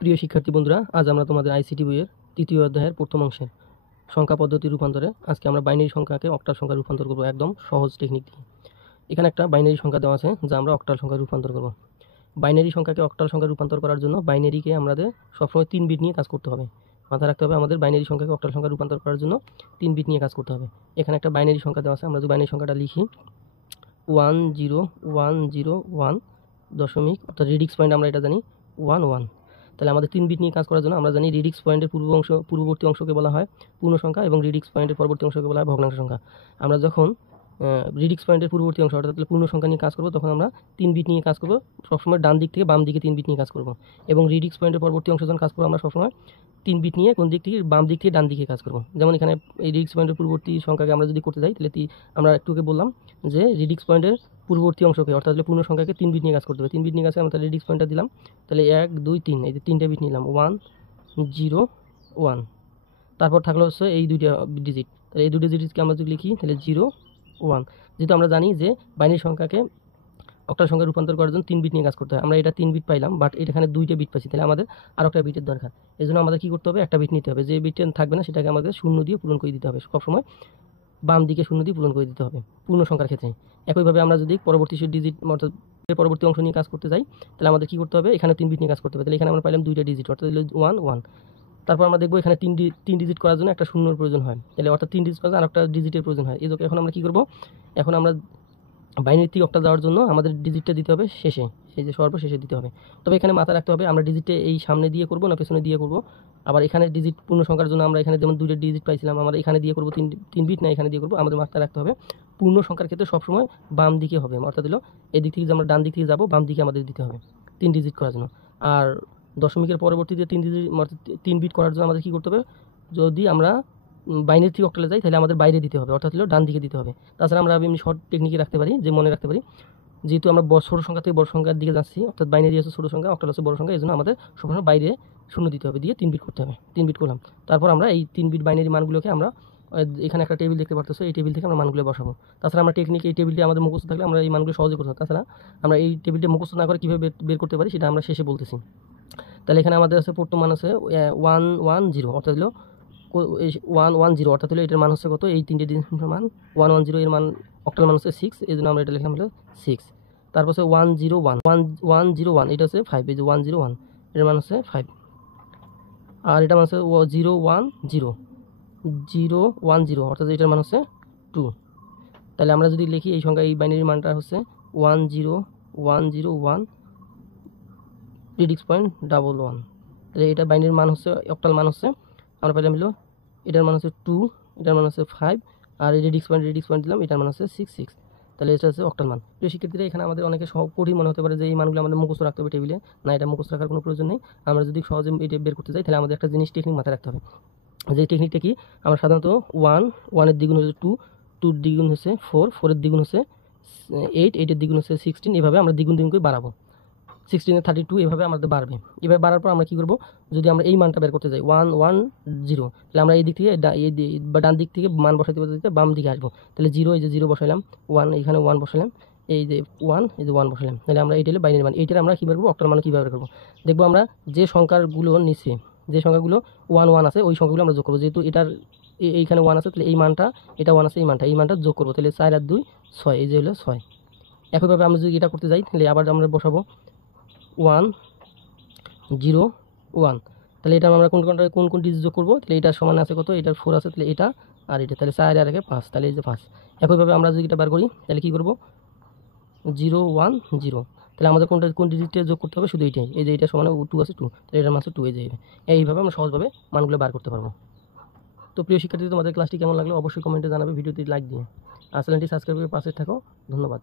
প্রিয় শিক্ষার্থী বন্ধুরা, আজ আমরা তোমাদের আইসিটি বইয়ের তৃতীয় অধ্যায়ের প্রথম অংশের সংখ্যা পদ্ধতি রূপান্তরে আজকে আমরা বাইনারি সংখ্যাকে অক্টাল সংখ্যা রূপান্তর করব একদম সহজ টেকনিক দিয়ে। এখানে একটা বাইনারি সংখ্যা দেওয়া আছে যা আমরা অক্টাল সংখ্যা রূপান্তর করব। বাইনারি সংখ্যাকে অক্টাল সংখ্যা রূপান্তর করার জন্য বাইনারিকে আমাদের সবসময় 3 বিট নিয়ে কাজ করতে হবে। মাথায় রাখতে হবে আমাদের বাইনারি সংখ্যাকে অক্টাল সংখ্যা রূপান্তর করার জন্য 3 বিট নিয়ে কাজ করতে হবে। এখানে একটা বাইনারি সংখ্যা দেওয়া আছে, আমরা যদি বাইনারি সংখ্যাটা লিখি 10101 দশমিক, অর্থাৎ রেডিক্স পয়েন্ট আমরা এটা জানি 11। তাহলে আমাদের 3 বিট নিয়ে কাজ করার জন্য আমরা জানি রেডিক্স পয়েন্টের পূর্ববর্তী অংশকে বলা হয় পূর্ণ সংখ্যা এবং রেডিক্স পয়েন্টের পরবর্তী অংশকে বলা হয় ভগ্নাংশ সংখ্যা। আমরা যখন রেডিক্স পয়েন্টের পূর্ববর্তী অংশ অর্থাৎ পূর্ণ সংখ্যা নিয়ে কাজ করব তখন আমরা 3 বিট নিয়ে কাজ করব, সবসময় ডান দিক থেকে বাম দিকে 3 বিট নিয়ে কাজ করব। এবং রেডিক্স পয়েন্টের পরবর্তী অংশ যখন কাজ করবো আমরা সবসময় 3 বিট নিয়ে কোন দিক থেকে, বাম দিক থেকে ডান দিকে কাজ করব। যেমন এখানে এই রেডিক্স পয়েন্টের পূর্ববর্তী সংখ্যাকে আমরা যদি করতে যাই তাহলে আমরা একটুকে বললাম যে রেডিক্স পয়েন্টের পূর্ববর্তী অংশকে অর্থাৎ পূর্ণ সংখ্যাকে 3 বিট নিয়ে কাজ করতে হবে। 3 বিট নিয়ে কাজ আমরা তাহলে রেডিক্স পয়েন্টটা দিলাম, তাহলে 1 2 3 এই যে 3টে বিট নিলাম 1 0 1। তারপর থাকলো হচ্ছে এই দুইটা ডিজিট, তাহলে এই দুটো ডিজিটকে আমরা যদি লিখি তাহলে 0 1। যেহেতু আমরা জানি যে বাইনারি সংখ্যাকে অক্টাল সংখ্যা রূপান্তর করার জন্য 3 বিট নিয়ে কাজ করতে হয়, আমরা এটা 3 বিট পাইলাম, বাট এখানে 2টা বিট পাচ্ছি, তাহলে আমাদের আরও একটা বিটের দরকার। এই জন্য আমাদের কী করতে হবে, একটা বিট নিতে হবে। যে বিটটা থাকবে না সেটাকে আমাদের 0 দিয়ে পূরণ করে দিতে হবে। সবসময় বাম দিকে 0 দিয়ে পূরণ করে দিতে হবে পূর্ণ সংখ্যার ক্ষেত্রে। একইভাবে আমরা যদি পরবর্তী ডিজিট অর্থাৎ পরবর্তী অংশ নিয়ে কাজ করতে যাই তাহলে আমাদের কী করতে হবে, এখানে 3 বিট নিয়ে কাজ করতে হবে। তাহলে এখানে আমরা পাইলাম 2টা ডিজিট অর্থাৎ 1 1। তারপর আমরা দেখবো এখানে 3 ডিজিট করার জন্য একটা শূন্যর প্রয়োজন হয়, তাহলে অর্থাৎ 3 ডিজিট করার জন্য আরেকটা ডিজিটের প্রয়োজন হয়। এদেরকে এখন আমরা কী করবো, এখন আমরা বাইনারি থেকে অক্টাল যাওয়ার জন্য আমাদের ডিজিটটা দিতে হবে শেষে, এই যে সর্বশেষে দিতে হবে। তবে এখানে মাথায় রাখতে হবে আমরা ডিজিটে এই সামনে দিয়ে করবো না পেছনে দিয়ে করবো। আবার এখানে ডিজিট পূর্ণ সংখ্যার জন্য আমরা এখানে যেমন 2টা ডিজিট পাইছিলাম, আমরা এখানে দিয়ে করবো 3 বিট না এখানে দিয়ে করবো। আমাদের মাথায় রাখতে হবে পূর্ণ সংখ্যার ক্ষেত্রে সবসময় বাম দিকে হবে, অর্থাৎ হলো এদিক থেকে যে আমরা ডান দিক থেকে যাবো বাম দিকে আমাদের দিতে হবে 3 ডিজিট করার জন্য। আর দশমিকের পরবর্তীতে 3 ডিজিট অর্থাৎ 3 বিট করার জন্য আমাদের কী করতে হবে, যদি আমরা বাইনারি থেকে অক্টালে যাই তাহলে আমাদের বাইরে দিতে হবে, অর্থাৎ হলো ডান দিকে দিতে হবে। তাছাড়া আমরা এমনি শর্ট টেকনিকে রাখতে পারি, যে মনে রাখতে পারি যেহেতু আমরা ছোটো সংখ্যা থেকে বড় সংখ্যার দিকে যাচ্ছি, অর্থাৎ বাইনারি আছে ছোটো সংখ্যা, অক্টাল আছে বড় সংখ্যা, এই জন্য আমাদের সবসময় বাইরে 0 দিতে হবে, দিয়ে 3 বিট করতে হবে। 3 বিট করলাম, তারপর আমরা এই 3 বিট বাইনারি মানগুলোকে আমরা এখানে একটা টেবিল দেখতে পারতেছো, এই টেবিল থেকে আমরা মানগুলো বসাবো। তাছাড়া আমরা টেকনিক এই টেবিলটি আমাদের মুখস্থ থাকলে আমরা এই মানগুলো সহজে করতে হবে। তাছাড়া আমরা এই টেবিলটা মুখস্থ না করে কীভাবে বের করতে পারি সেটা আমরা শেষে বলতেছি। তাহলে এখানে আমাদের আছে প্রথম মান আছে 1 1 0, অর্থাৎ হলো 1 1 0, অর্থাৎ হলো এটার মান হচ্ছে কত, এই 3টে ডিজিটের মান 1 1 0, এর মান অক্টাল মান হচ্ছে 6, এই জন্য আমরা এটা লিখলাম হলো 6। তারপর হচ্ছে 1 0 1 1 1 0 1, এটা হচ্ছে 5, এই যে 1 0 1 এর মান হচ্ছে 5। আর এটা মান হচ্ছে 0 1 0 0 1 0, অর্থাৎ এটার মান হচ্ছে 2। তাহলে আমরা যদি লিখি এই সংখ্যা, এই বাইনারি মানটা হচ্ছে 1 0 1 0 1 রেডিক্স পয়েন্ট 11। তাহলে এটা বাইনারির মান হচ্ছে, অক্টাল মান হচ্ছে আমরা পেলাম হলো এটার মান হচ্ছে 2, এটার মান হচ্ছে 5, আর এই রেডিক্স পয়েন্ট দিলাম, এটার মান হচ্ছে 6 6। তাহলে এটা হচ্ছে অক্টাল মান। প্রিয় শিক্ষার্থীরা, এখানে আমাদের অনেকে কঠিন মনে হতে পারে যে এই মানগুলো আমাদের মুখস্থ রাখতে হবে টেবিলে। না, এটা মুখস্থ রাখার কোনো প্রয়োজন নেই। আমরা যদি সহজে এটা বের করতে চাই তাহলে আমাদের একটা জিনিস টেকনিক মাথায় রাখতে হবে। যে টেকনিকটা কি, আমরা সাধারণত 1 এর দ্বিগুণ হচ্ছে 2, 2 এর দ্বিগুণ হচ্ছে 4, 4 এর দ্বিগুণ হচ্ছে 8, 8 এর দ্বিগুণ হচ্ছে 16, এভাবে আমরা দ্বিগুণ করে বাড়াবো। 16 32 এভাবে আমাদের বাড়বে। এভাবে বাড়ার পর আমরা কী করবো, যদি আমরা এই মানটা বের করতে যাই 1 1 0, তাহলে আমরা এই দিক থেকে ডান দিক থেকে মান বসাতে বসাতে বাম দিকে আসবো। তাহলে 0, এই যে 0 বসাইলাম, 1 এখানে 1 বসালাম, এই যে 1 এই যে 1 বসালাম। তাহলে আমরা এইটা হলো বাইনারি মান। এইটার আমরা কী বের করবো, অক্টাল মান কীভাবে বের করবো দেখবো। আমরা যে সংখ্যাগুলো নিচে, যে সংখ্যাগুলো 1 1 আছে ওই সংখ্যাগুলো আমরা যোগ করবো। যেহেতু এটার এইখানে 1 আছে তাহলে এই মানটা, এটা 1 আছে এই মানটা যোগ করবো। তাহলে 4 আর 2 6, এই যে হলো 6। একইভাবে আমরা যদি এটা করতে যাই তাহলে আবার আমরা বসাবো 1 0 1। তাহলে এটা আমরা কোন ডিজিট যোগ করবো, তাহলে এটার সমান আছে কত, এটার 4 আছে, তাহলে এটা আর এটা, তাহলে 4 আর 5, তাহলে এই যে 5। একইভাবে আমরা যদি এটা বার করি তাহলে কী করবো 0 1 0, তাহলে আমাদের কোন ডিজিটে যোগ করতে হবে, শুধু এইটাই, এই যে এটা সমান 2 আছে 2, তাহলে এটার মান হচ্ছে 2, এই যে এইভাবে আমরা সহজভাবে মানগুলো বার করতে পারবো। তো প্রিয় শিক্ষার্থী, তোমাদের ক্লাসটি কেমন লাগলো অবশ্যই কমেন্টে জানাবে, ভিডিওটি লাইক দিয়ে। আর চ্যানেলটি সাবস্ক্রাইব করে পাশে থাকো। ধন্যবাদ।